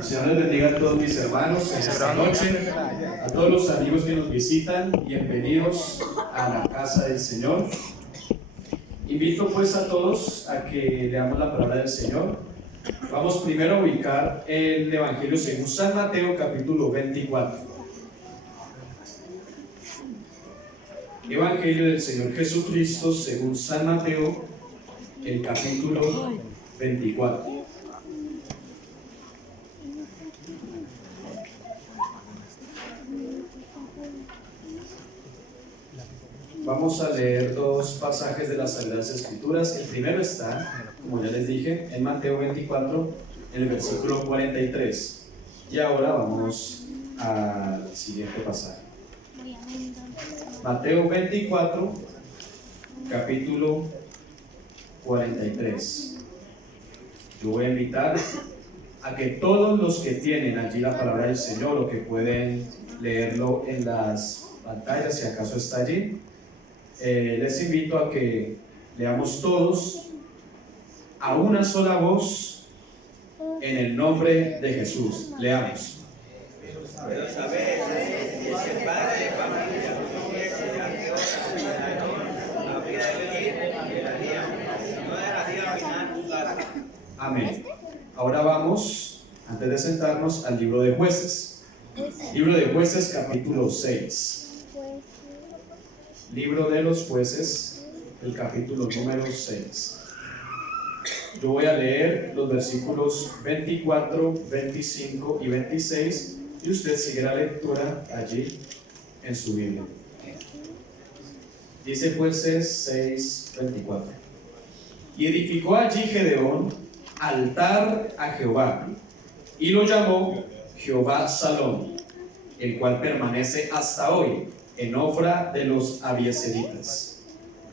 El Señor les bendiga a todos mis hermanos en esta noche, a todos los amigos que nos visitan, bienvenidos a la casa del Señor. Invito pues a todos a que leamos la palabra del Señor. Vamos primero a ubicar el Evangelio según San Mateo, capítulo 24. Evangelio del Señor Jesucristo según San Mateo, el capítulo 24. Vamos a leer dos pasajes de las Sagradas Escrituras. El primero está, como ya les dije, en Mateo 24, en el versículo 43. Y ahora vamos al siguiente pasaje. Mateo 24, capítulo 43. Yo voy a invitar a que todos los que tienen allí la palabra del Señor o que pueden leerlo en las pantallas, si acaso está allí, les invito a que leamos todos a una sola voz en el nombre de Jesús. Leamos. Amén. Ahora vamos, antes de sentarnos, al libro de Jueces. Libro de Jueces, capítulo 6. Libro de los Jueces, el capítulo número 6. Yo voy a leer los versículos 24, 25 y 26 y usted sigue la lectura allí en su Biblia. Dice Jueces 6, 24. Y edificó allí Gedeón altar a Jehová y lo llamó Jehová Salón, el cual permanece hasta hoy en Ofra de los Abiezeritas.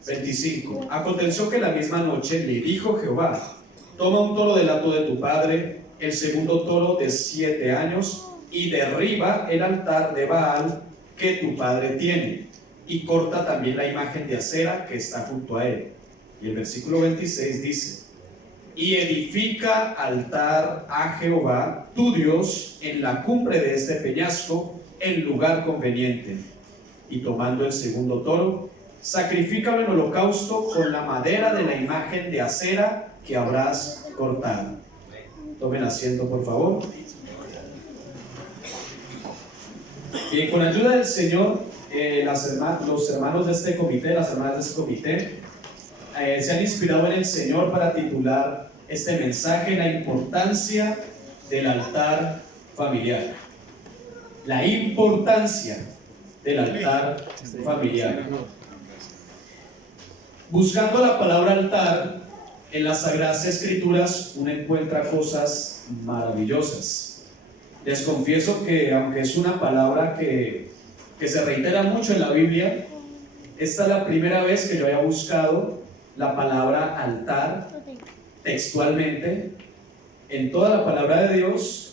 25. Aconteció que la misma noche le dijo Jehová: toma un toro del hato de tu padre, el segundo toro de 7 años, y derriba el altar de Baal que tu padre tiene, y corta también la imagen de acera que está junto a él. Y el versículo 26 dice: y edifica altar a Jehová tu Dios en la cumbre de este peñasco, en lugar conveniente. Y tomando el segundo toro, sacrifícalo en holocausto con la madera de la imagen de acera que habrás cortado. Tomen asiento, por favor. Bien, con ayuda del Señor, los hermanos de este comité, las hermanas de este comité, se han inspirado en el Señor para titular este mensaje: la importancia del altar familiar. La importancia del altar familiar. Buscando la palabra altar en las Sagradas Escrituras, uno encuentra cosas maravillosas. Les confieso que, aunque es una palabra que se reitera mucho en la Biblia, esta es la primera vez que yo haya buscado la palabra altar textualmente en toda la palabra de Dios,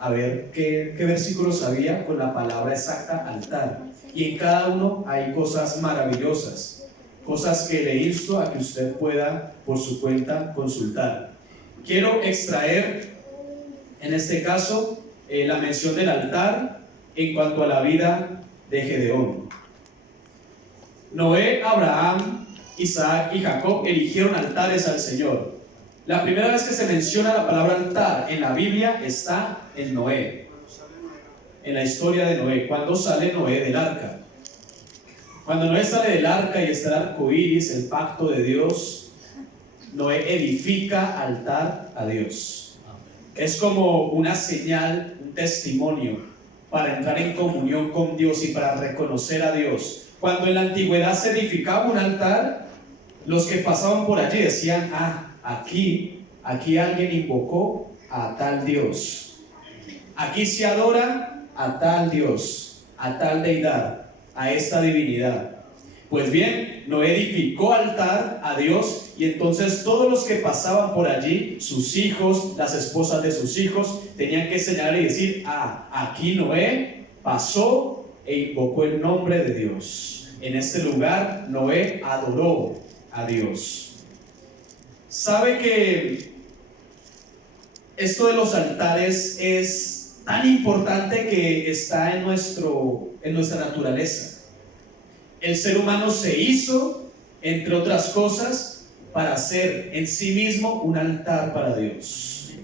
a ver qué versículos había con la palabra exacta altar. Y en cada uno hay cosas maravillosas, cosas que le insto a que usted pueda por su cuenta consultar. Quiero extraer en este caso la mención del altar en cuanto a la vida de Gedeón. Noé, Abraham, Isaac y Jacob eligieron altares al Señor. La primera vez que se menciona la palabra altar en la Biblia está en Noé, en la historia de Noé, cuando sale Noé del arca. Cuando Noé sale del arca y está el arco iris, el pacto de Dios, Noé edifica altar a Dios. Es como una señal, un testimonio para entrar en comunión con Dios y para reconocer a Dios. Cuando en la antigüedad se edificaba un altar, los que pasaban por allí decían: aquí alguien invocó a tal Dios. Aquí se adora a tal Dios, a tal deidad, a esta divinidad. Pues bien, Noé edificó altar a Dios, y entonces todos los que pasaban por allí, sus hijos, las esposas de sus hijos, tenían que señalar y decir: aquí Noé pasó e invocó el nombre de Dios. En este lugar Noé adoró a Dios. Sabe que Esto de los altares es tan importante que está en nuestra naturaleza. El ser humano se hizo, entre otras cosas, para hacer en sí mismo un altar para Dios,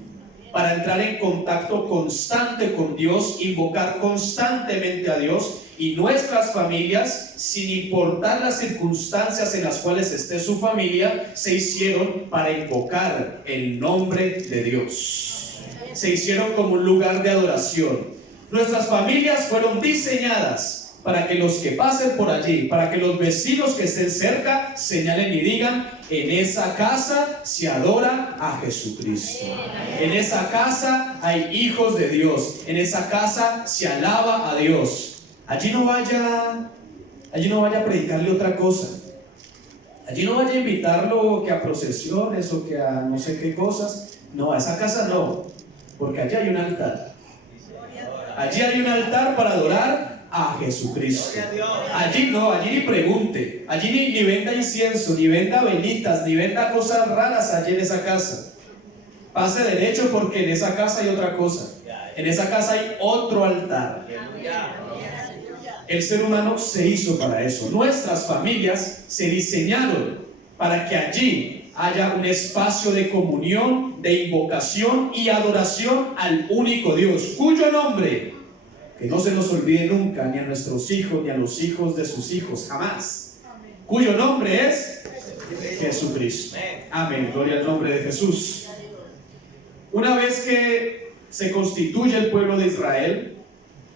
para entrar en contacto constante con Dios, invocar constantemente a Dios. Y nuestras familias, sin importar las circunstancias en las cuales esté su familia, se hicieron para invocar el nombre de Dios. Se hicieron como un lugar de adoración. Nuestras familias fueron diseñadas para que los que pasen por allí, para que los vecinos que estén cerca señalen y digan: en esa casa se adora a Jesucristo. En esa casa hay hijos de Dios. En esa casa se alaba a Dios. Allí no vaya a predicarle otra cosa. Allí no vaya a invitarlo que a procesiones o que a no sé qué cosas. No, a esa casa no, porque allí hay un altar. Allí hay un altar para adorar a Jesucristo. Allí no, allí ni pregunte. Allí ni venda incienso, ni venda velitas, ni venda cosas raras allí en esa casa. Pase derecho, porque en esa casa hay otra cosa. En esa casa hay otro altar. El ser humano se hizo para eso. Nuestras familias se diseñaron para que allí haya un espacio de comunión, de invocación y adoración al único Dios, cuyo nombre, que no se nos olvide nunca, ni a nuestros hijos, ni a los hijos de sus hijos, jamás, cuyo nombre es Jesucristo. Amén, gloria al nombre de Jesús. Una vez que se constituye el pueblo de Israel,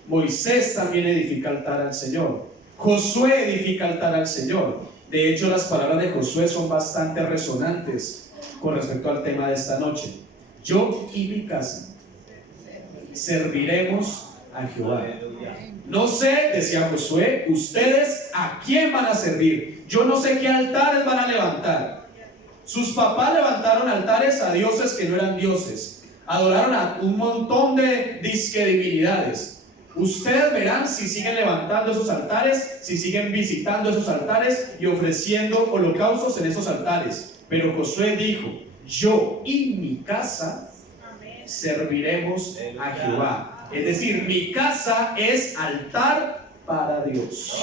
Moisés también edifica altar al Señor. Josué edifica altar al Señor. De hecho, las palabras de Josué son bastante resonantes con respecto al tema de esta noche. Yo y mi casa serviremos a Jehová. No sé, decía Josué, ustedes a quién van a servir. Yo no sé qué altares van a levantar. Sus papás levantaron altares a dioses que no eran dioses. Adoraron a un montón de disque divinidades. Ustedes verán si siguen levantando esos altares, si siguen visitando esos altares y ofreciendo holocaustos en esos altares. Pero Josué dijo: yo y mi casa serviremos a Jehová. Es decir, mi casa es altar para Dios.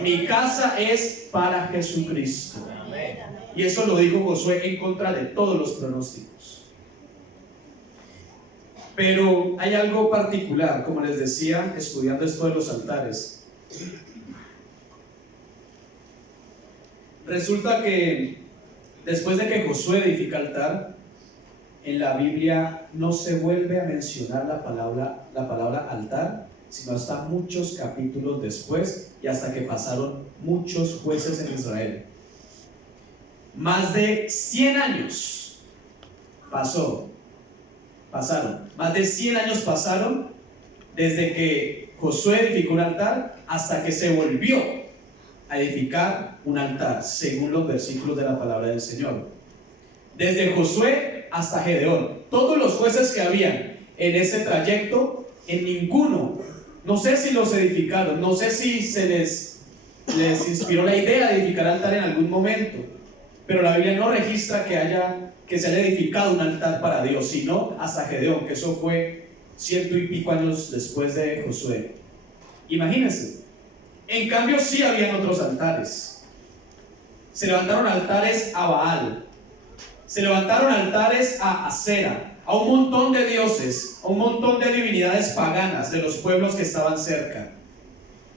Mi casa es para Jesucristo. Y eso lo dijo Josué en contra de todos los pronósticos. Pero hay algo particular, como les decía, estudiando esto de los altares. Resulta que después de que Josué edifica altar, en la Biblia no se vuelve a mencionar la palabra altar, sino hasta muchos capítulos después y hasta que pasaron muchos jueces en Israel. Más de 100 años pasaron, más de 100 años pasaron desde que Josué edificó un altar hasta que se volvió a edificar un altar, según los versículos de la palabra del Señor. Desde Josué hasta Gedeón, todos los jueces que habían en ese trayecto, en ninguno, no sé si los edificaron, no sé si se les inspiró la idea de edificar altar en algún momento, pero la Biblia no registra que se haya edificado un altar para Dios, sino hasta Gedeón, que eso fue 100 y pico años después de Josué. Imagínense. En cambio, sí habían otros altares. Se levantaron altares a Baal, se levantaron altares a Acera, a un montón de dioses, a un montón de divinidades paganas de los pueblos que estaban cerca.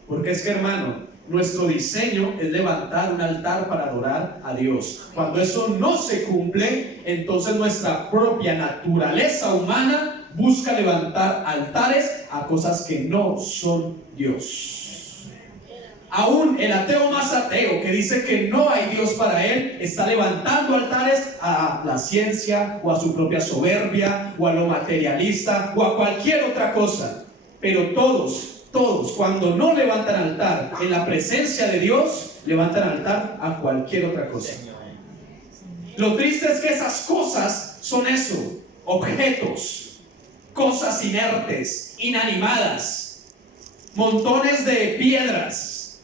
Porque es que, hermano, nuestro diseño es levantar un altar para adorar a Dios. Cuando eso no se cumple, entonces nuestra propia naturaleza humana busca levantar altares a cosas que no son Dios. Aún el ateo más ateo, que dice que no hay Dios para él, está levantando altares a la ciencia, o a su propia soberbia, o a lo materialista, o a cualquier otra cosa. Pero todos, cuando no levantan altar en la presencia de Dios, levantan altar a cualquier otra cosa. Lo triste es que esas cosas son eso: objetos, cosas inertes, inanimadas, montones de piedras,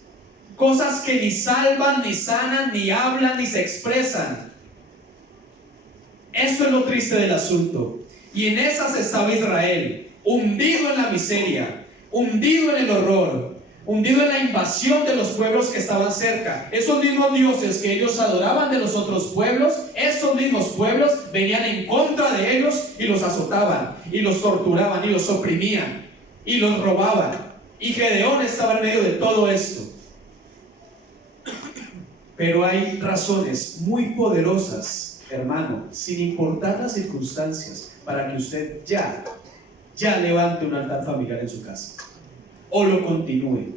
cosas que ni salvan, ni sanan, ni hablan, ni se expresan. Eso es lo triste del asunto. Y en esas estaba Israel, hundido en la miseria, hundido en el horror, hundido en la invasión de los pueblos que estaban cerca. Esos mismos dioses que ellos adoraban de los otros pueblos, esos mismos pueblos venían en contra de ellos y los azotaban, y los torturaban, y los oprimían, y los robaban. Y Gedeón estaba en medio de todo esto. Pero hay razones muy poderosas, hermano, sin importar las circunstancias, para que usted ya levante un altar familiar en su casa, o lo continúe,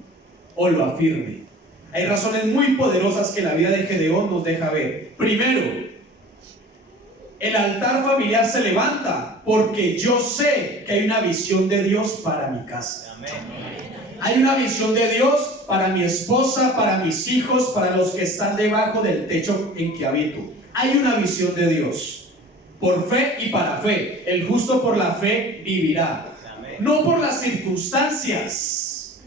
o lo afirme. Hay razones muy poderosas que la vida de Gedeón nos deja ver. Primero, el altar familiar se levanta porque yo sé que hay una visión de Dios para mi casa. Amén. Hay una visión de Dios para mi esposa, para mis hijos, para los que están debajo del techo en que habito. Hay una visión de Dios, por fe y para fe. El justo por la fe vivirá. Amén. No por las circunstancias.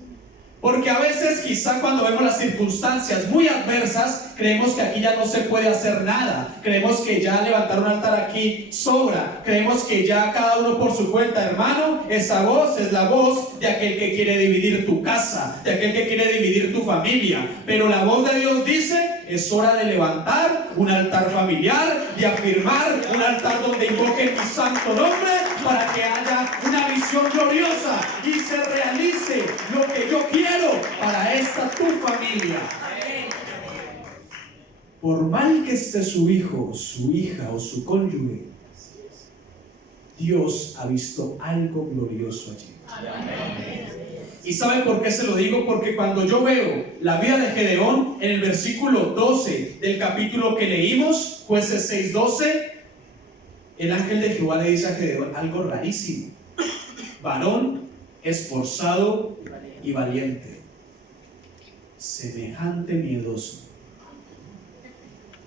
Porque a veces quizá cuando vemos las circunstancias muy adversas, creemos que aquí ya no se puede hacer nada. Creemos que ya levantar un altar aquí sobra. Creemos que ya cada uno por su cuenta. Hermano, esa voz es la voz de aquel que quiere dividir tu casa, de aquel que quiere dividir tu familia. Pero la voz de Dios dice: es hora de levantar un altar familiar, de afirmar un altar donde invoquen tu santo nombre, para que haya una visión gloriosa y se realice lo que yo quiero para esta tu familia. Por mal que esté su hijo, su hija o su cónyuge, Dios ha visto algo glorioso allí. ¿Y saben por qué se lo digo? Porque cuando yo veo la vida de Gedeón en el versículo 12 del capítulo que leímos, Jueces 6:12, el ángel de Jehová le dice a Gedeón algo rarísimo: varón esforzado y valiente, semejante miedoso.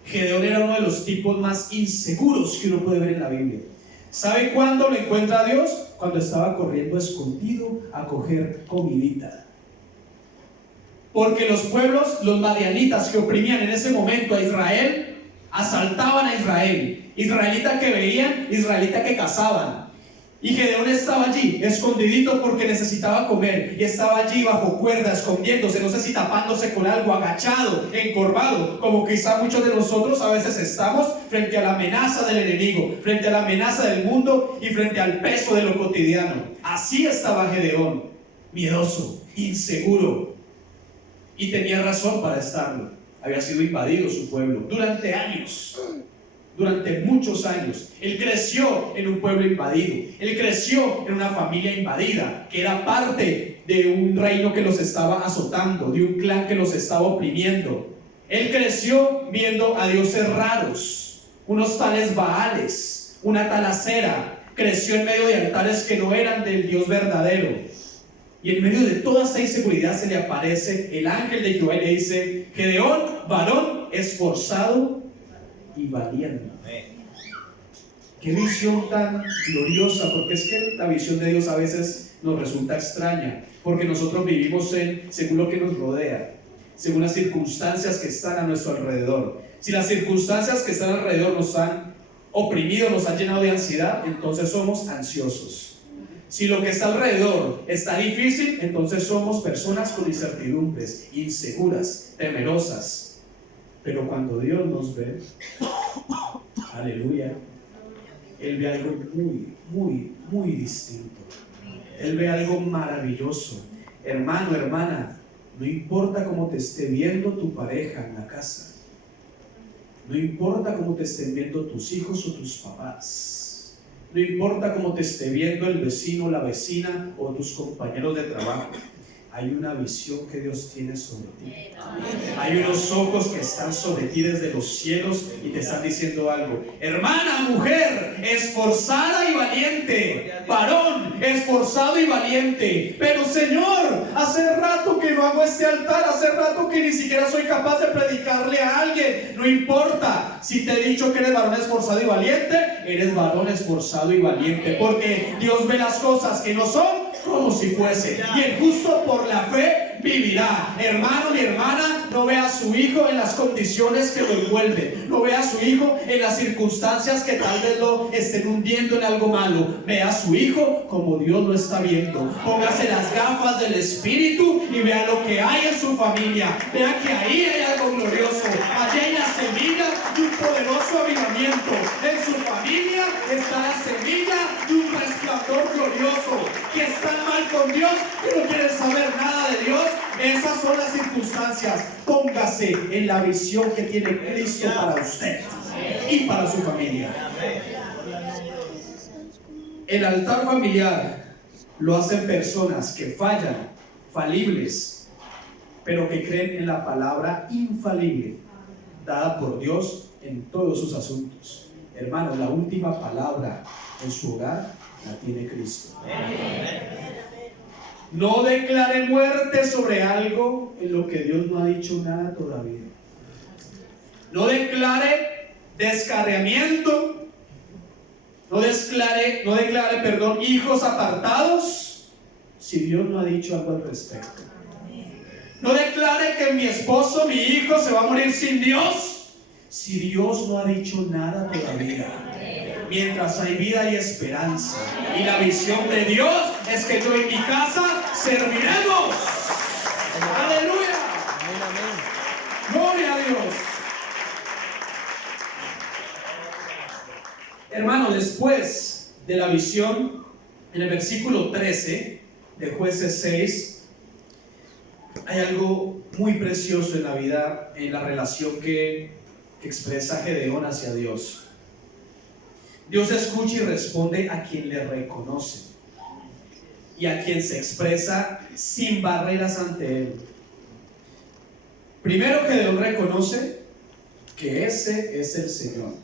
Gedeón era uno de los tipos más inseguros que uno puede ver en la Biblia. ¿Sabe cuándo lo encuentra Dios? Cuando estaba corriendo escondido a coger comidita. Porque los pueblos, los madianitas que oprimían en ese momento a Israel, asaltaban a Israel. Israelita que veían, israelita que cazaban. Y Gedeón estaba allí, escondidito, porque necesitaba comer. Y estaba allí bajo cuerda, escondiéndose, no sé si tapándose con algo, agachado, encorvado, como quizá muchos de nosotros a veces estamos frente a la amenaza del enemigo, frente a la amenaza del mundo y frente al peso de lo cotidiano. Así estaba Gedeón, miedoso, inseguro. Y tenía razón para estarlo. Había sido invadido su pueblo durante años. Durante muchos años. Él creció en un pueblo invadido. Él creció en una familia invadida, que era parte de un reino que los estaba azotando, de un clan que los estaba oprimiendo. Él creció viendo a dioses raros, unos tales Baales, una tal Acera. Creció en medio de altares que no eran del Dios verdadero. Y en medio de toda esta inseguridad se le aparece el ángel de Jehová y le dice: Gedeón, varón esforzado y valiente. Qué visión tan gloriosa, porque es que la visión de Dios a veces nos resulta extraña, porque nosotros vivimos según lo que nos rodea, según las circunstancias que están a nuestro alrededor. Si las circunstancias que están alrededor nos han oprimido, nos han llenado de ansiedad, entonces somos ansiosos. Si lo que está alrededor está difícil, entonces somos personas con incertidumbres, inseguras, temerosas. Pero cuando Dios nos ve, aleluya, Él ve algo muy distinto. Él ve algo maravilloso. Hermano, hermana, no importa cómo te esté viendo tu pareja en la casa, no importa cómo te estén viendo tus hijos o tus papás, no importa cómo te esté viendo el vecino, la vecina o tus compañeros de trabajo, hay una visión que Dios tiene sobre ti. Hay unos ojos que están sobre ti desde los cielos y te están diciendo algo. Hermana, mujer, esforzada y valiente. Varón, esforzado y valiente. Pero Señor, hace rato que no hago este altar. Hace rato que ni siquiera soy capaz de predicarle a alguien. No importa. Si te he dicho que eres varón esforzado y valiente, eres varón esforzado y valiente. Porque Dios ve las cosas que no son como si fuese. Y el justo por la fe vivirá. Hermano y hermana, no vea a su hijo en las condiciones que lo envuelven. No vea a su hijo en las circunstancias que tal vez lo estén hundiendo en algo malo. Vea a su hijo como Dios lo está viendo. Póngase las gafas del Espíritu y vea lo que hay en su familia. Vea que ahí hay algo glorioso. Allí hay la semilla de un poderoso avivamiento. En su familia está la semilla de un resplandor glorioso. Que están mal con Dios, que no quieren saber nada de Dios. Esas son las circunstancias. Póngase en la visión que tiene Cristo para usted y para su familia. El altar familiar lo hacen personas que fallan, falibles, pero que creen en la palabra infalible dada por Dios en todos sus asuntos. Hermano, la última palabra en su hogar la tiene Cristo. No declare muerte sobre algo en lo que Dios no ha dicho nada todavía. No declare descarriamiento. No declare, hijos apartados si Dios no ha dicho algo al respecto. No declare que mi esposo, mi hijo se va a morir sin Dios si Dios no ha dicho nada todavía. Mientras hay vida y esperanza. Y la visión de Dios es que yo y mi casa serviremos. Aleluya. Gloria a Dios. Hermano, después de la visión, en el versículo 13 de Jueces 6, hay algo muy precioso en la vida, en la relación que expresa Gedeón hacia Dios. Dios escucha y responde a quien le reconoce y a quien se expresa sin barreras ante él. Primero, Gedeón reconoce que ese es el Señor.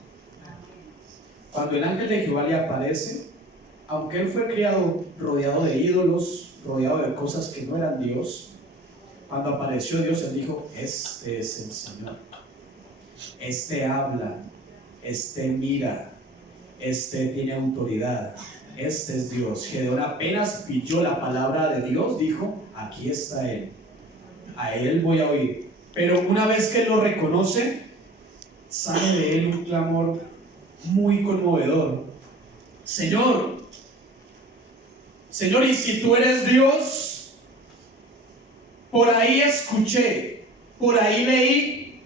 Cuando el ángel de Jehová le aparece, aunque él fue criado rodeado de ídolos, rodeado de cosas que no eran Dios, cuando apareció Dios, él dijo: este es el Señor. Este habla, este mira, este tiene autoridad, este es Dios. Gedeón apenas pilló la palabra de Dios, dijo: aquí está Él, a Él voy a oír. Pero una vez que lo reconoce, sale de él un clamor muy conmovedor: Señor, y si tú eres Dios, por ahí escuché, por ahí leí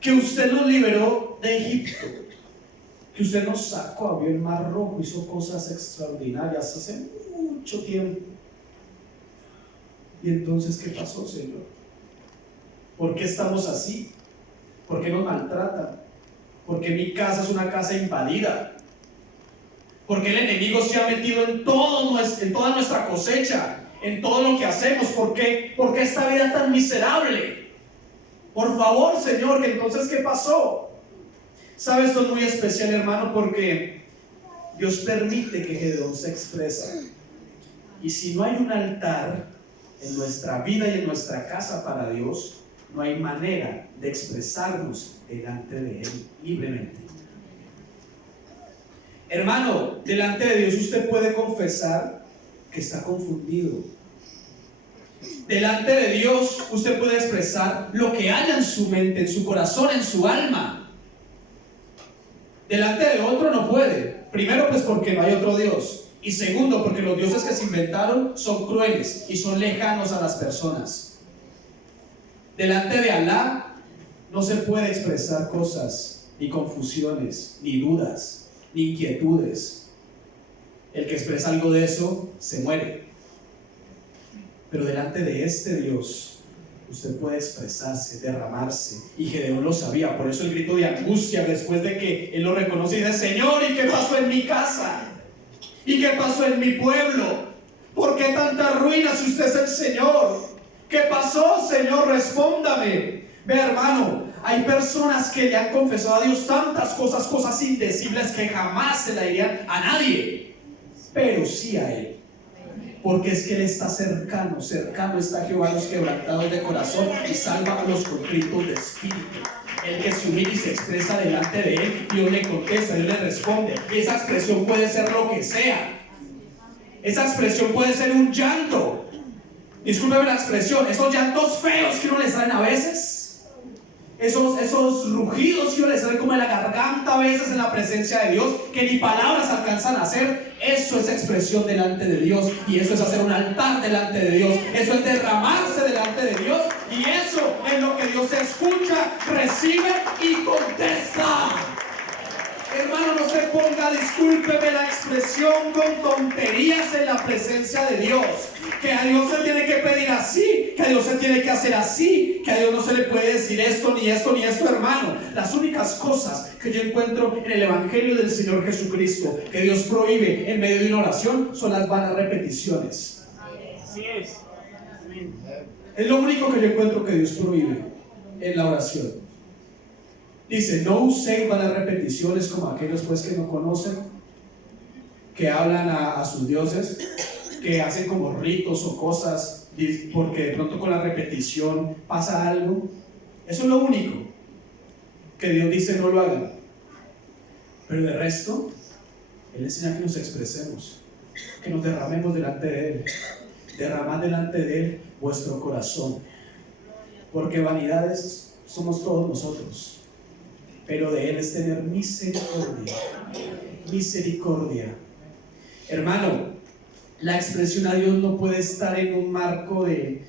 que usted nos liberó de Egipto, que usted nos sacó, abrió el mar rojo, hizo cosas extraordinarias hace mucho tiempo. Y entonces, ¿qué pasó, Señor? ¿Por qué estamos así? ¿Por qué nos maltratan? ¿Por qué mi casa es una casa invadida? ¿Por qué el enemigo se ha metido en toda nuestra cosecha, en todo lo que hacemos? ¿Por qué esta vida tan miserable? Por favor, Señor, que entonces, ¿qué pasó? ¿Sabe? Esto es muy especial, hermano, porque Dios permite que Gedeón se exprese. Y si no hay un altar en nuestra vida y en nuestra casa para Dios, no hay manera de expresarnos delante de Él libremente. Hermano, delante de Dios usted puede confesar que está confundido. Delante de Dios usted puede expresar lo que haya en su mente, en su corazón, en su alma. Delante de otro no puede. Primero, pues porque no hay otro Dios. Y segundo, porque los dioses que se inventaron son crueles y son lejanos a las personas. Delante de Alá no se puede expresar cosas, ni confusiones, ni dudas, ni inquietudes. El que expresa algo de eso se muere. Pero delante de este Dios usted puede expresarse, derramarse. Y Gedeón lo sabía, por eso el grito de angustia después de que él lo reconoce y dice: Señor, ¿y qué pasó en mi casa? ¿Y qué pasó en mi pueblo? ¿Por qué tanta ruina si usted es el Señor? ¿Qué pasó, Señor? Respóndame. Ve, hermano, hay personas que le han confesado a Dios tantas cosas indecibles que jamás se la dirían a nadie, pero sí a Él. Porque es que Él está cercano está Jehová a los quebrantados de corazón y salva a los contritos de espíritu. El que se humilla y se expresa delante de Él, Dios le contesta, Dios le responde. Y esa expresión puede ser lo que sea. Esa expresión puede ser un llanto. Discúlpeme la expresión, esos llantos feos que uno le salen a veces. Esos rugidos que uno le salen como de la garganta a veces en la presencia de Dios, que ni palabras alcanzan a hacer. Eso es expresión delante de Dios, y eso es hacer un altar delante de Dios. Eso es derramarse delante de Dios, y eso es lo que Dios escucha, recibe y contesta. Hermano, no se ponga, discúlpeme la expresión, con tonterías en la presencia de Dios. Que a Dios se tiene que pedir así, que a Dios se tiene que hacer así, que a Dios no se le puede decir esto, ni esto, ni esto, hermano. Las únicas cosas que yo encuentro en el Evangelio del Señor Jesucristo que Dios prohíbe en medio de una oración son las vanas repeticiones. Así es. Es lo único que yo encuentro que Dios prohíbe en la oración. Dice, no uséis vanas repeticiones como aquellos pues que no conocen, que hablan a sus dioses, que hacen como ritos o cosas porque de pronto con la repetición pasa algo. Eso es lo único que Dios dice no lo hagan. Pero de resto, Él enseña que nos expresemos, que nos derramemos delante de Él. Derramad delante de Él vuestro corazón, porque vanidades somos todos nosotros, pero de Él es tener misericordia. Misericordia. Hermano, la expresión a Dios no puede estar en un marco de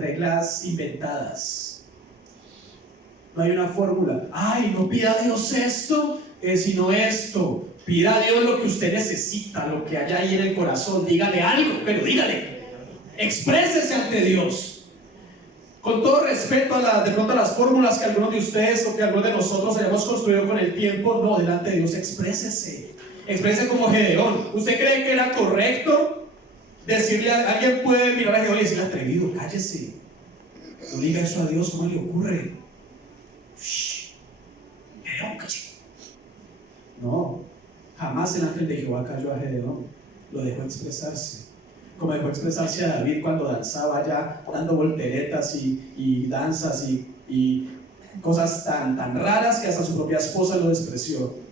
reglas inventadas. No hay una fórmula. Ay, no pida a Dios esto, sino esto. Pida a Dios lo que usted necesita, lo que haya ahí en el corazón. Dígale algo, pero dígale. Exprésese ante Dios. Con todo respeto de pronto a las fórmulas que algunos de ustedes o que algunos de nosotros hayamos construido con el tiempo, no, delante de Dios exprésese. Exprese como Gedeón. ¿Usted cree que era correcto decirle a alguien? Puede mirar a Gedeón y decirle: atrevido, cállese, no diga eso a Dios, ¿cómo le ocurre? Gedeón, cállese. No, jamás el ángel de Jehová cayó a Gedeón, lo dejó expresarse, como dejó expresarse a David cuando danzaba ya, dando volteretas y danzas y cosas tan raras que hasta su propia esposa lo despreció.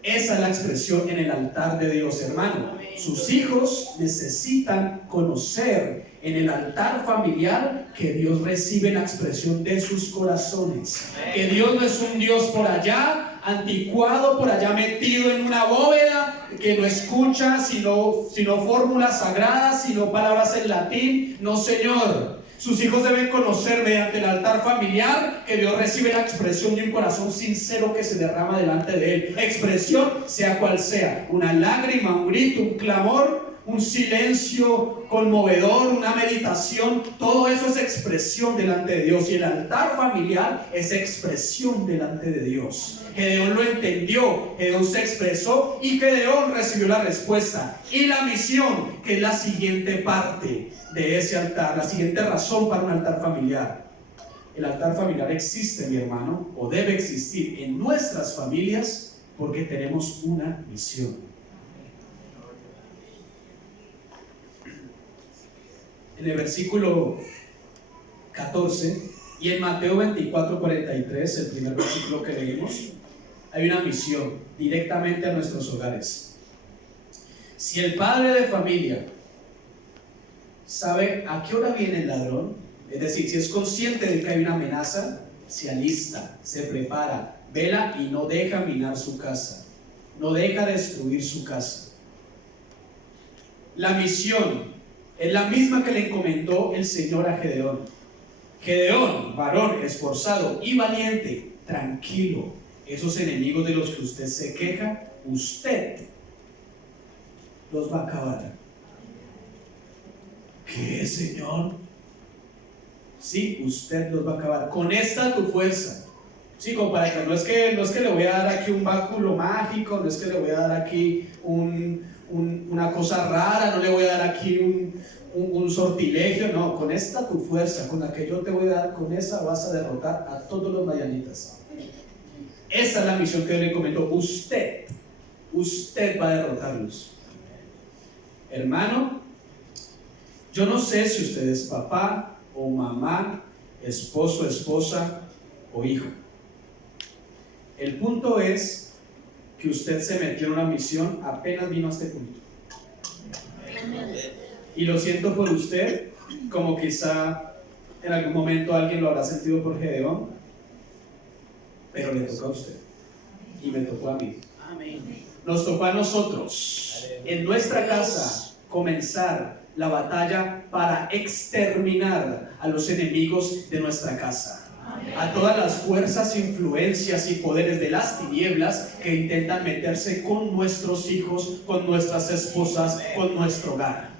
Esa es la expresión en el altar de Dios, hermano. Sus hijos necesitan conocer en el altar familiar que Dios recibe la expresión de sus corazones. Que Dios no es un Dios por allá, anticuado, por allá metido en una bóveda, que no escucha sino fórmulas sagradas, sino palabras en latín. No, Señor. Sus hijos deben conocer mediante el altar familiar que Dios recibe la expresión de un corazón sincero que se derrama delante de Él. Expresión, sea cual sea, una lágrima, un grito, un clamor, un silencio conmovedor, una meditación, todo eso es expresión delante de Dios. Y el altar familiar es expresión delante de Dios. Gedeón lo entendió, Gedeón se expresó y Gedeón recibió la respuesta. Y la misión, que es la siguiente parte de ese altar, la siguiente razón para un altar familiar. El altar familiar existe, mi hermano, o debe existir en nuestras familias porque tenemos una misión. En el versículo 14 y en Mateo 24:43, el primer versículo que leímos, hay una misión directamente a nuestros hogares. Si el padre de familia sabe a qué hora viene el ladrón, es decir, si es consciente de que hay una amenaza, se alista, se prepara, vela y no deja minar su casa, no deja destruir su casa. La misión es la misma que le encomendó el Señor a Gedeón. Gedeón, varón esforzado y valiente, tranquilo, esos enemigos de los que usted se queja, usted los va a acabar. ¿Qué, Señor? Sí, usted los va a acabar. Con esta tu fuerza. Sí, como para que no es que le voy a dar aquí un báculo mágico, no es que le voy a dar aquí una cosa rara, no le voy a dar aquí un sortilegio, no, con esta tu fuerza, con la que yo te voy a dar, con esa vas a derrotar a todos los madianitas. Esa es la misión que le comentó. Usted va a derrotarlos. Hermano, yo no sé si usted es papá o mamá, esposo, esposa o hijo. El punto es que usted se metió en una misión apenas vino a este punto. Y lo siento por usted, como quizá en algún momento alguien lo habrá sentido por Gedeón, pero le tocó a usted y me tocó a mí. Nos tocó a nosotros en nuestra casa comenzar la batalla para exterminar a los enemigos de nuestra casa, a todas las fuerzas, influencias y poderes de las tinieblas que intentan meterse con nuestros hijos, con nuestras esposas, con nuestro hogar.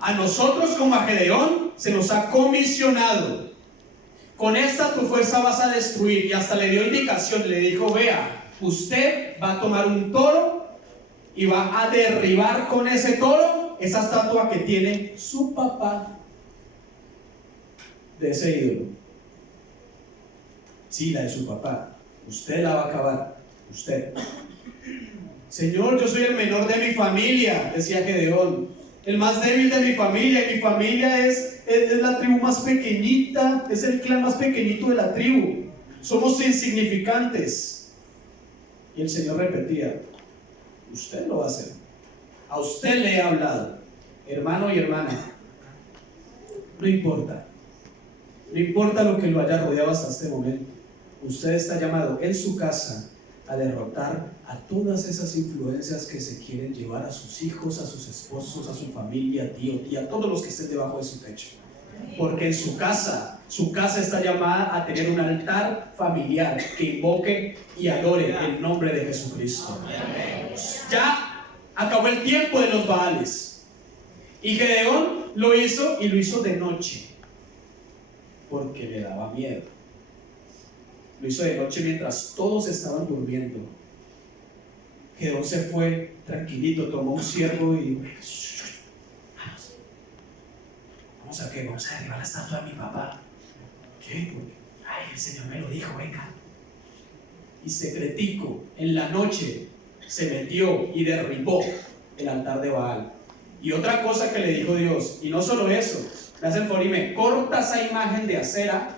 A nosotros como a Gedeón se nos ha comisionado: con esta tu fuerza vas a destruir, y hasta le dio indicación, le dijo: vea, usted va a tomar un toro y va a derribar con ese toro esa estatua que tiene su papá de ese ídolo. Sí, la de su papá. Usted la va a acabar. Usted. Señor, yo soy el menor de mi familia, decía Gedeón, el más débil de mi familia, y mi familia es la tribu más pequeñita, es el clan más pequeñito de la tribu. Somos insignificantes. Y el Señor repetía: usted lo va a hacer. A usted le he hablado. Hermano y hermana, no importa. No importa lo que lo haya rodeado hasta este momento. Usted está llamado en su casa a derrotar a todas esas influencias que se quieren llevar a sus hijos, a sus esposos, a su familia, tío, tía, a todos los que estén debajo de su techo. Porque en su casa está llamada a tener un altar familiar que invoque y adore el nombre de Jesucristo. Ya acabó el tiempo de los Baales. Y Gedeón lo hizo, y lo hizo de noche, porque le daba miedo. Lo hizo de noche mientras todos estaban durmiendo. Gedeón se fue tranquilito, tomó un ciervo y vamos a derribar la estatua de mi papá. ¿Qué? Ay, el Señor me lo dijo, venga. Y secretico, en la noche, se metió y derribó el altar de Baal. Y otra cosa que le dijo Dios, y no solo eso, me hace el favor y me corta esa imagen de acera,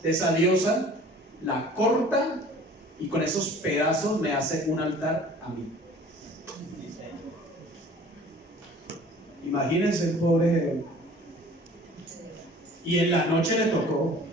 de esa diosa, la corta, y con esos pedazos me hace un altar a mí. Imagínense el pobre Gedeón. Y en la noche le tocó: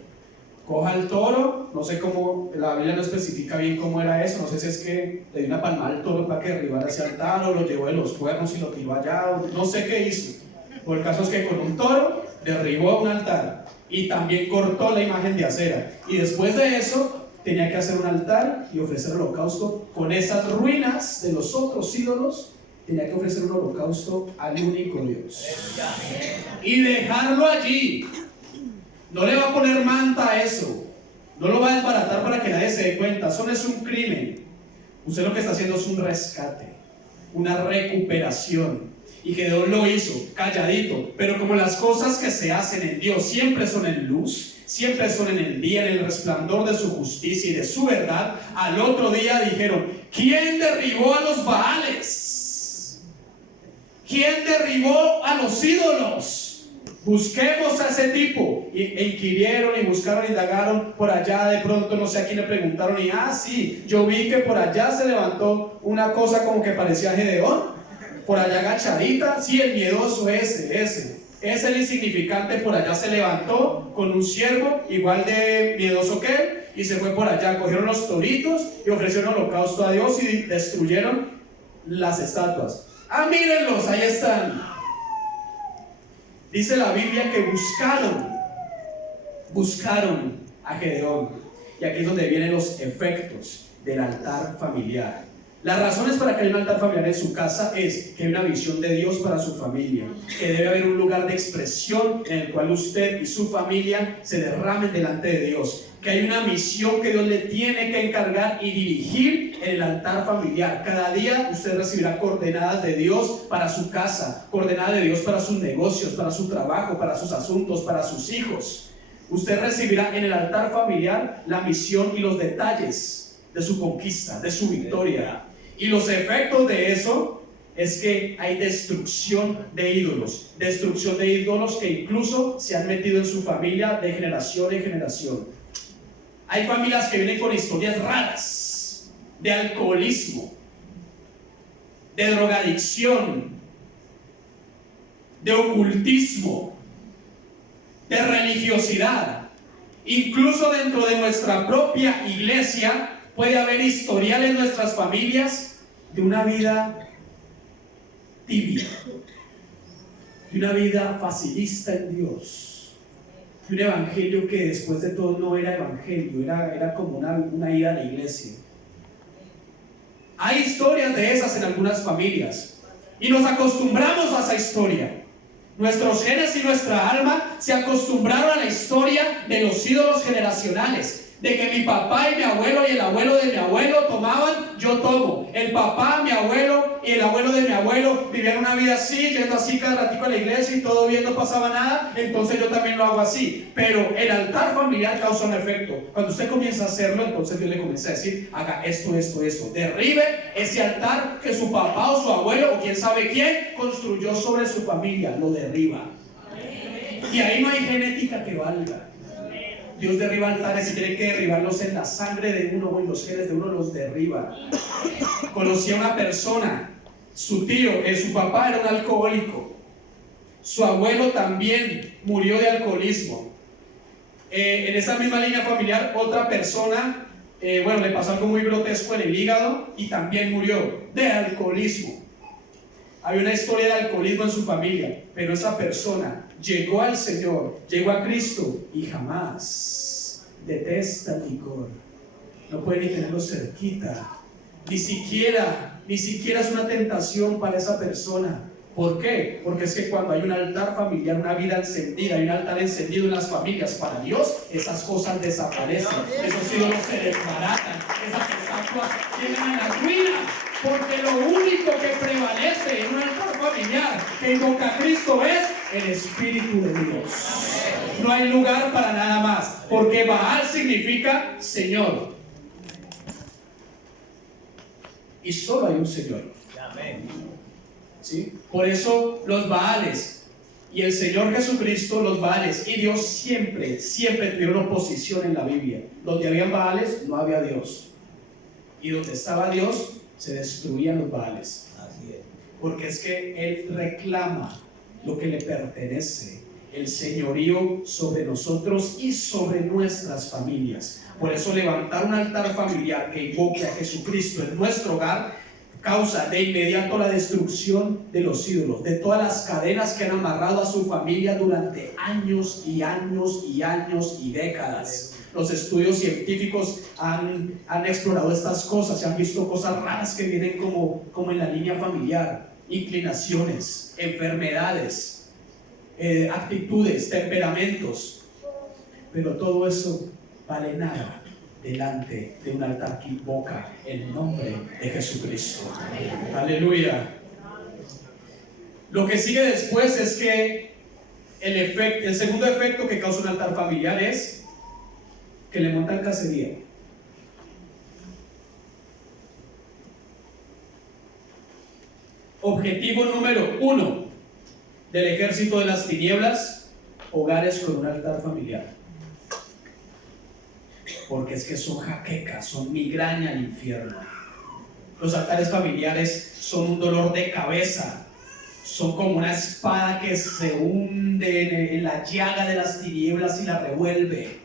coja el toro, no sé cómo, la Biblia no especifica bien cómo era eso, no sé si es que le dio una palmada al toro para que derribara ese altar, o lo llevó de los cuernos y lo tiró allá, o no sé qué hizo. Por el caso es que con un toro derribó un altar y también cortó la imagen de acera, y después de eso tenía que hacer un altar y ofrecer holocausto con esas ruinas de los otros ídolos. Tenía que ofrecer un holocausto al único Dios y dejarlo allí. No le va a poner manta a eso, no lo va a desbaratar para que nadie se dé cuenta. Eso no es un crimen. Usted lo que está haciendo es un rescate, una recuperación. Y Gedeón lo hizo calladito, pero como las cosas que se hacen en Dios siempre son en luz, siempre son en el día, en el resplandor de su justicia y de su verdad, al otro día dijeron: ¿quién derribó a los Baales? ¿Quién derribó a los ídolos? Busquemos a ese tipo. E inquirieron y buscaron y indagaron por allá. De pronto no sé a quién le preguntaron, y sí, yo vi que por allá se levantó una cosa como que parecía Gedeón, por allá agachadita. Sí, el miedoso ese es el insignificante. Por allá se levantó con un ciervo igual de miedoso que él, y se fue por allá. Cogieron los toritos y ofrecieron holocausto a Dios y destruyeron las estatuas. Mírenlos, ahí están. Dice la Biblia que buscaron a Gedeón. Y aquí es donde vienen los efectos del altar familiar. Las razones para que haya un altar familiar en su casa es que hay una visión de Dios para su familia, que debe haber un lugar de expresión en el cual usted y su familia se derramen delante de Dios, que hay una misión que Dios le tiene que encargar y dirigir en el altar familiar. Cada día usted recibirá coordenadas de Dios para su casa, coordenadas de Dios para sus negocios, para su trabajo, para sus asuntos, para sus hijos. Usted recibirá en el altar familiar la misión y los detalles de su conquista, de su victoria. Y los efectos de eso es que hay destrucción de ídolos que incluso se han metido en su familia de generación en generación. Hay familias que vienen con historias raras, de alcoholismo, de drogadicción, de ocultismo, de religiosidad. Incluso dentro de nuestra propia iglesia puede haber historial en nuestras familias de una vida tibia, de una vida facilista en Dios, de un evangelio que después de todo no era evangelio, era como una ida a la iglesia. Hay historias de esas en algunas familias y nos acostumbramos a esa historia. Nuestros genes y nuestra alma se acostumbraron a la historia de los ídolos generacionales, de que mi papá y mi abuelo y el abuelo de mi abuelo tomaban, yo tomo. El papá, mi abuelo y el abuelo de mi abuelo vivían una vida así, yendo así cada ratito a la iglesia y todo bien, no pasaba nada, entonces yo también lo hago así. Pero el altar familiar causa un efecto. Cuando usted comienza a hacerlo, entonces Dios le comienza a decir, haga esto, esto, esto. Derribe ese altar que su papá o su abuelo o quién sabe quién construyó sobre su familia, lo derriba. Y ahí no hay genética que valga. Dios derriba altares y tiene que derribarlos en la sangre de uno o en los genes de uno, los derriba. Conocí a una persona, su tío, su papá era un alcohólico, su abuelo también murió de alcoholismo. En esa misma línea familiar, otra persona, le pasó algo muy grotesco en el hígado y también murió de alcoholismo. Había una historia de alcoholismo en su familia, pero esa persona llegó al Señor, llegó a Cristo y jamás detesta el licor. No puede ni tenerlo cerquita. Ni siquiera es una tentación para esa persona. ¿Por qué? Porque es que cuando hay un altar familiar, una vida encendida, hay un altar encendido en las familias para Dios, esas cosas desaparecen, esos ídolos se desbaratan, esas estatuas quedan en la ruina, porque lo único que prevalece en un altar familiar que invoca a Cristo es el Espíritu de Dios. No hay lugar para nada más, porque Baal significa Señor. Y solo hay un Señor. ¿Sí? Por eso los Baales y el Señor Jesucristo, los Baales y Dios siempre tuvieron oposición en la Biblia. Donde habían Baales no había Dios, y donde estaba Dios se destruían los Baales. Porque es que Él reclama lo que le pertenece, el señorío sobre nosotros y sobre nuestras familias. Por eso levantar un altar familiar que invoque a Jesucristo en nuestro hogar causa de inmediato la destrucción de los ídolos, de todas las cadenas que han amarrado a su familia durante años y años y años y décadas. Los estudios científicos han explorado estas cosas, se han visto cosas raras que vienen como en la línea familiar, inclinaciones, enfermedades, actitudes, temperamentos, pero todo eso vale nada delante de un altar que invoca el nombre de Jesucristo. Aleluya. Lo que sigue después es que el segundo efecto que causa un altar familiar es que le montan cacería. Objetivo número 1 del ejército de las tinieblas: hogares con un altar familiar. Porque es que son jaquecas, son migraña al infierno. Los altares familiares son un dolor de cabeza, son como una espada que se hunde en la llaga de las tinieblas y la revuelve.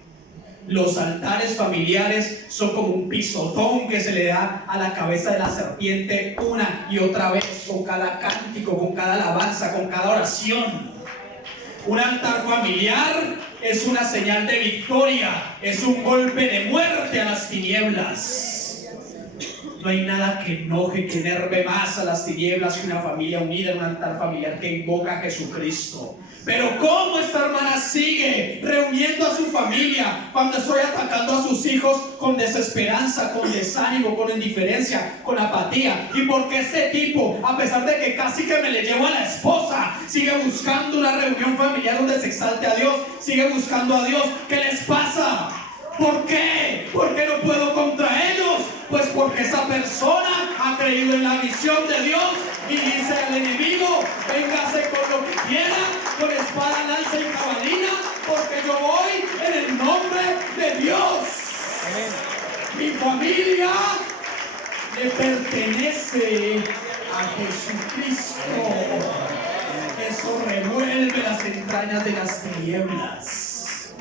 Los altares familiares son como un pisotón que se le da a la cabeza de la serpiente una y otra vez, con cada cántico, con cada alabanza, con cada oración. Un altar familiar es una señal de victoria, es un golpe de muerte a las tinieblas. No hay nada que enoje, que enerve más a las tinieblas que una familia unida en un altar familiar que invoca a Jesucristo. Pero ¿cómo esta hermana sigue reuniendo a su familia cuando estoy atacando a sus hijos con desesperanza, con desánimo, con indiferencia, con apatía? ¿Y por qué este tipo, a pesar de que casi que me le llevo a la esposa, sigue buscando una reunión familiar donde se exalte a Dios, sigue buscando a Dios? ¿Qué les pasa? ¿Por qué? ¿Por qué no puedo contra ellos? Pues porque esa persona ha creído en la visión de Dios y dice al enemigo: véngase con lo que quiera, con espada, lanza y jabalina, porque yo voy en el nombre de Dios. Mi familia le pertenece a Jesucristo. Eso revuelve las entrañas de las tinieblas.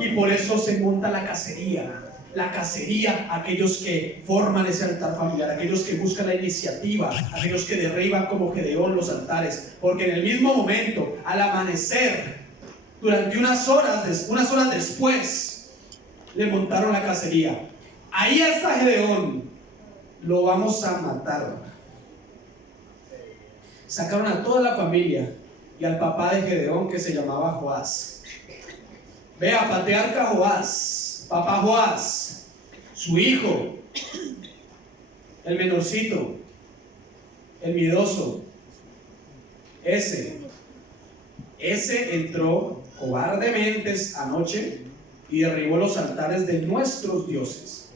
Y por eso se monta la cacería. La cacería, aquellos que forman ese altar familiar, aquellos que buscan la iniciativa, aquellos que derriban como Gedeón los altares, porque en el mismo momento, al amanecer, durante unas horas después, le montaron la cacería. Ahí está Gedeón, lo vamos a matar. Sacaron a toda la familia y al papá de Gedeón, que se llamaba Joás. Vea, patriarca Joás, papá Joás, su hijo, el menorcito, el miedoso, ese entró cobardemente anoche y derribó los altares de nuestros dioses.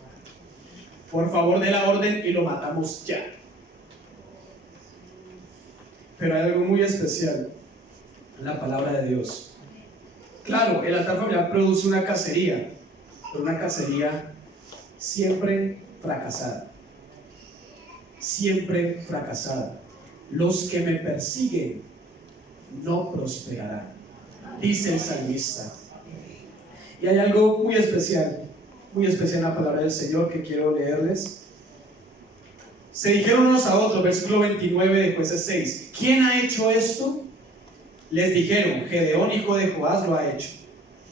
Por favor, dé la orden y lo matamos ya. Pero hay algo muy especial en la palabra de Dios. Claro, el altar familiar produce una cacería, pero una cacería siempre fracasada. Siempre fracasada. Los que me persiguen no prosperarán, dice el salmista. Y hay algo muy especial en la palabra del Señor que quiero leerles. Se dijeron unos a otros, versículo 29 de Jueces 6, ¿quién ha hecho esto? Les dijeron, Gedeón, hijo de Joás, lo ha hecho.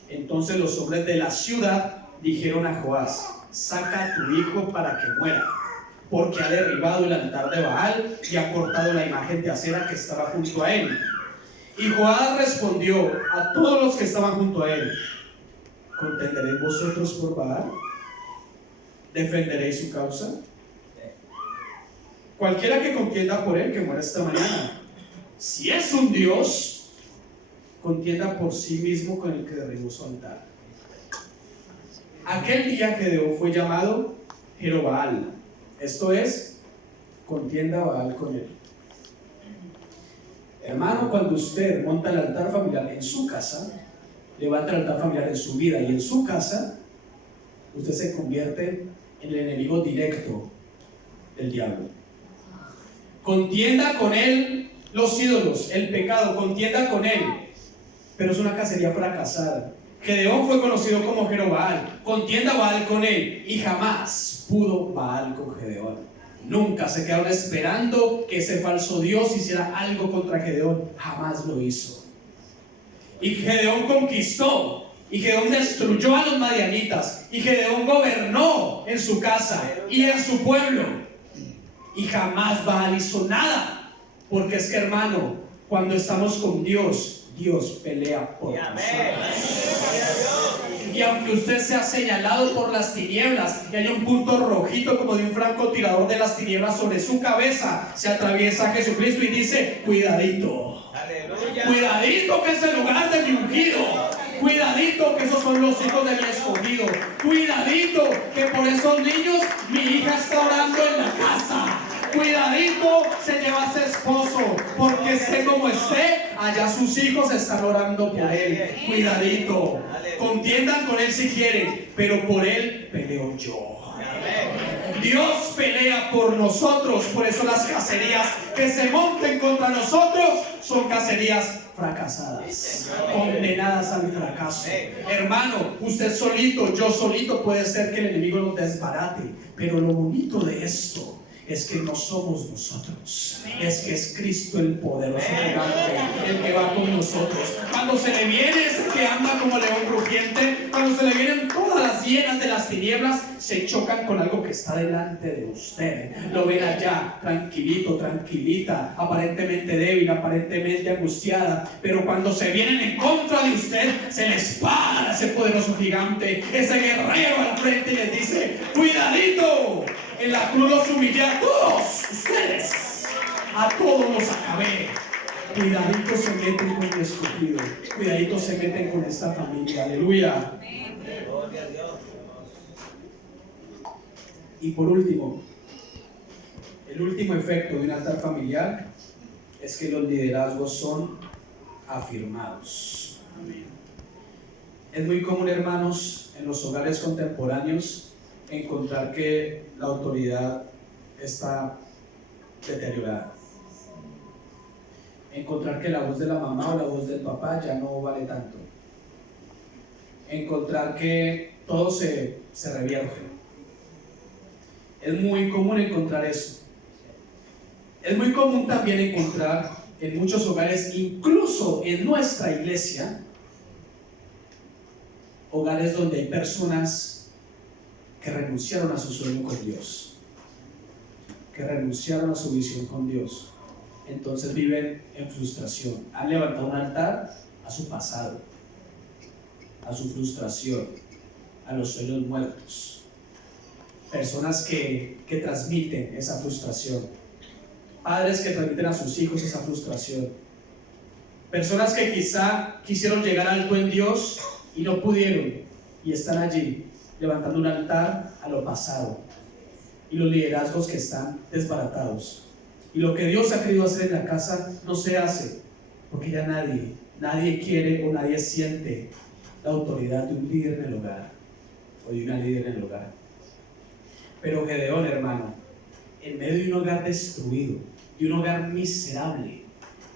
Entonces los hombres de la ciudad dijeron a Joás, saca a tu hijo para que muera, porque ha derribado el altar de Baal y ha cortado la imagen de acera que estaba junto a él. Y Joás respondió a todos los que estaban junto a él, ¿contenderéis vosotros por Baal? ¿Defenderéis su causa? Cualquiera que contienda por él, que muera esta mañana. Si es un Dios, contienda por sí mismo con el que derribó su altar. Aquel día Gedeón fue llamado Jerobaal, esto es, contienda Baal con él. Hermano, cuando usted monta el altar familiar en su casa, levanta el altar familiar en su vida y en su casa, usted se convierte en el enemigo directo del diablo. Contienda con él los ídolos, el pecado, contienda con él, pero es una cacería fracasada. Gedeón fue conocido como Jerobaal, contienda Baal con él, y jamás pudo Baal con Gedeón. Nunca se quedaron esperando que ese falso Dios hiciera algo contra Gedeón, jamás lo hizo. Y Gedeón conquistó, y Gedeón destruyó a los madianitas, y Gedeón gobernó en su casa y en su pueblo, y jamás Baal hizo nada, porque es que, hermano, cuando estamos con Dios, Dios pelea por nosotros. Y aunque usted sea señalado por las tinieblas y haya un punto rojito como de un francotirador de las tinieblas sobre su cabeza, se atraviesa Jesucristo y dice, cuidadito, cuidadito que es el lugar de mi ungido, cuidadito que esos son los hijos de mi escogido, cuidadito que por esos niños mi hija está orando en la casa, cuidadito se lleva a ese esposo, porque esté como esté, allá sus hijos están orando por él. Cuidadito, contiendan con él si quieren, pero por él peleo yo. Dios pelea por nosotros, por eso las cacerías que se monten contra nosotros son cacerías fracasadas, condenadas al fracaso. Hermano, usted solito, yo solito, puede ser que el enemigo nos desbarate, pero lo bonito de esto es que no somos nosotros, es que es Cristo el poderoso gigante, el que va con nosotros. Cuando se le viene ese que anda como león rugiente, cuando se le vienen todas las hienas de las tinieblas, se chocan con algo que está delante de usted. Lo ven allá, tranquilito, tranquilita, aparentemente débil, aparentemente angustiada, pero cuando se vienen en contra de usted, se les para ese poderoso gigante, ese guerrero al frente, y les dice, cuidadito. En la cruz los humillé a todos ustedes, a todos los acabé. Cuidadito se meten con mi escogido, cuidadito se meten con esta familia. Aleluya. Y por último, el último efecto de un altar familiar es que los liderazgos son afirmados. Es muy común, hermanos, en los hogares contemporáneos encontrar que la autoridad está deteriorada. Encontrar que la voz de la mamá o la voz del papá ya no vale tanto. Encontrar que todo se revierte. Es muy común encontrar eso. Es muy común también encontrar en muchos hogares, incluso en nuestra iglesia, hogares donde hay personas que renunciaron a su sueño con Dios, que renunciaron a su visión con Dios. Entonces viven en frustración. Han levantado un altar a su pasado, a su frustración, a los sueños muertos. Personas que transmiten esa frustración. Padres que transmiten a sus hijos esa frustración. Personas que quizá quisieron llegar alto en Dios y no pudieron, y están allí levantando un altar a lo pasado, y los liderazgos que están desbaratados. Y lo que Dios ha querido hacer en la casa no se hace, porque ya nadie quiere o nadie siente la autoridad de un líder en el hogar, o de una líder en el hogar. Pero Gedeón, hermano, en medio de un hogar destruido, de un hogar miserable,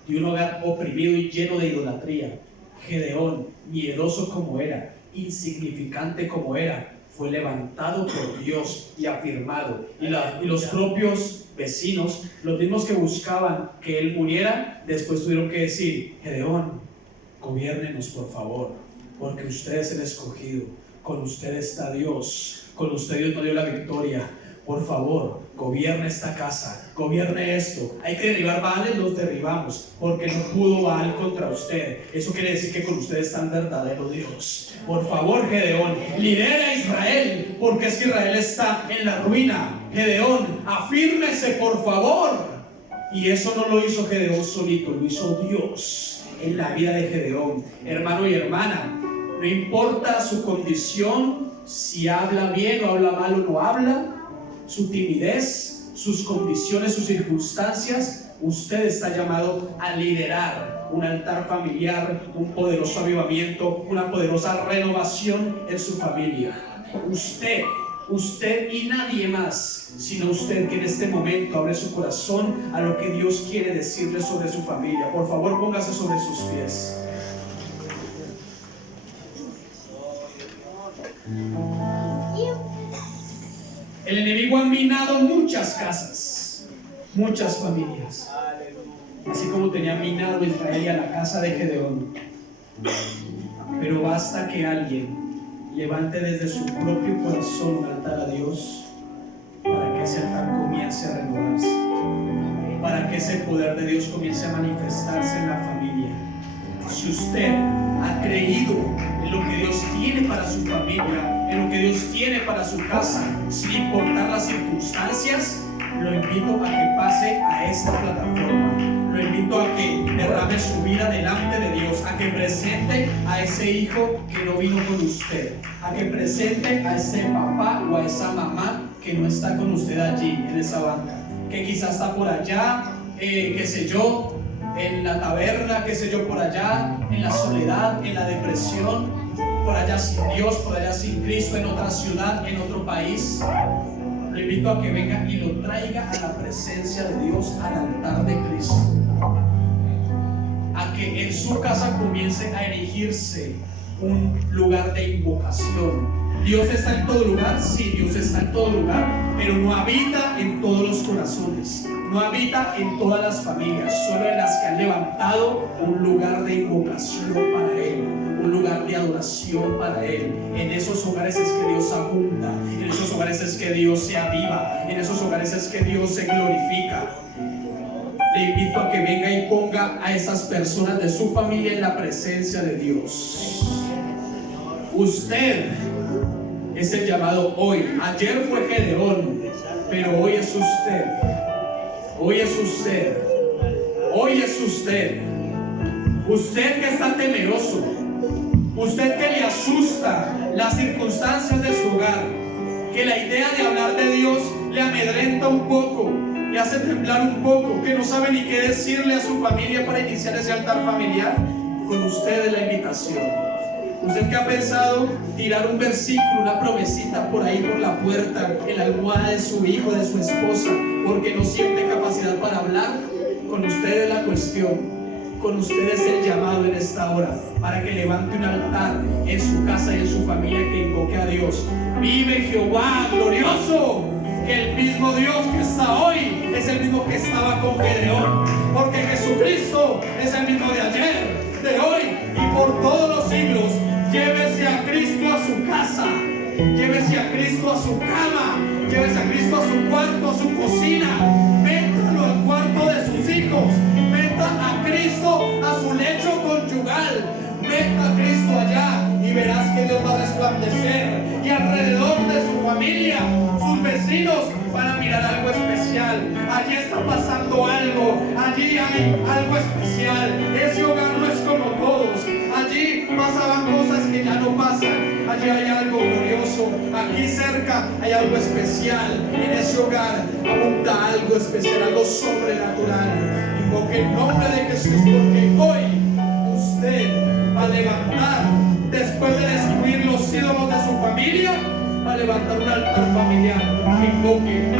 de un hogar oprimido y lleno de idolatría, Gedeón, miedoso como era, insignificante como era, fue levantado por Dios y afirmado. Y los propios vecinos, los mismos que buscaban que él muriera, después tuvieron que decir: Gedeón, gobiérnenos por favor, porque usted es el escogido, con usted está Dios, con usted Dios nos dio la victoria. Por favor, gobierne esta casa, gobierne esto. Hay que derribar Baales, los derribamos, porque no pudo Baal contra usted. Eso quiere decir que con usted está el verdadero Dios. Por favor, Gedeón, lidera a Israel, porque es que Israel está en la ruina. Gedeón, afírmese, por favor. Y eso no lo hizo Gedeón solito, lo hizo Dios en la vida de Gedeón. Hermano y hermana, no importa su condición, si habla bien o habla mal o no habla, su timidez, sus condiciones, sus circunstancias, usted está llamado a liderar un altar familiar, un poderoso avivamiento, una poderosa renovación en su familia. Usted y nadie más, sino usted, que en este momento abre su corazón a lo que Dios quiere decirle sobre su familia. Por favor, póngase sobre sus pies. El enemigo ha minado muchas casas, muchas familias, así como tenía minado Israel a la casa de Gedeón. Pero basta que alguien levante desde su propio corazón un altar a Dios para que ese altar comience a renovarse, para que ese poder de Dios comience a manifestarse en la familia. Si usted ha creído en lo que Dios tiene para su familia, en lo que Dios tiene para su casa, sin importar las circunstancias, lo invito a que pase a esta plataforma. Lo invito a que derrame su vida delante de Dios, a que presente a ese hijo que no vino con usted, a que presente a ese papá o a esa mamá que no está con usted allí en esa banca, que quizás está por allá, qué sé yo, en la taberna, qué sé yo, por allá, en la soledad, en la depresión, por allá sin Dios, por allá sin Cristo, en otra ciudad, en otro país. Lo invito a que venga y lo traiga a la presencia de Dios, al altar de Cristo, a que en su casa comience a erigirse un lugar de invocación. Dios está en todo lugar, sí, Dios está en todo lugar, pero no habita en todos los corazones, no habita en todas las familias, solo en las que han levantado un lugar de invocación para Él, un lugar de adoración para Él. En esos hogares es que Dios abunda, en esos hogares es que Dios se aviva, en esos hogares es que Dios se glorifica. Le invito a que venga y ponga a esas personas de su familia en la presencia de Dios. Usted es el llamado hoy. Ayer fue Gedeón, pero hoy es usted. Hoy es usted. Hoy es usted. Usted que está temeroso, usted que le asusta las circunstancias de su hogar, que la idea de hablar de Dios le amedrenta un poco, le hace temblar un poco, que no sabe ni qué decirle a su familia para iniciar ese altar familiar. Con usted es la invitación. Usted que ha pensado tirar un versículo, una promesita por ahí por la puerta, en la almohada de su hijo, de su esposa, porque no siente capacidad para hablar, con usted es la cuestión. Con ustedes el llamado en esta hora para que levante un altar en su casa y en su familia, que invoque a Dios. Vive Jehová glorioso, que el mismo Dios que está hoy es el mismo que estaba con Gedeón, porque Jesucristo es el mismo de ayer, de hoy y por todos los siglos. Llévese a Cristo a su casa, llévese a Cristo a su cama, llévese a Cristo a su cuarto, a su cocina, métalo al cuarto de sus hijos, meta a Cristo a su lecho conyugal, meta a Cristo allá y verás que Dios va a resplandecer, y alrededor de su familia, sus vecinos van a mirar algo especial. Allí está pasando algo, allí hay algo especial. Ese hogar no es como todos, allí pasaban cosas que ya no pasan, allí hay algo glorioso, aquí cerca hay algo especial, en ese hogar abunda algo especial, algo sobrenatural. Invoque el nombre de Jesús, porque hoy usted va a levantar, después de destruir los ídolos de su familia, va a levantar un altar familiar. Invoque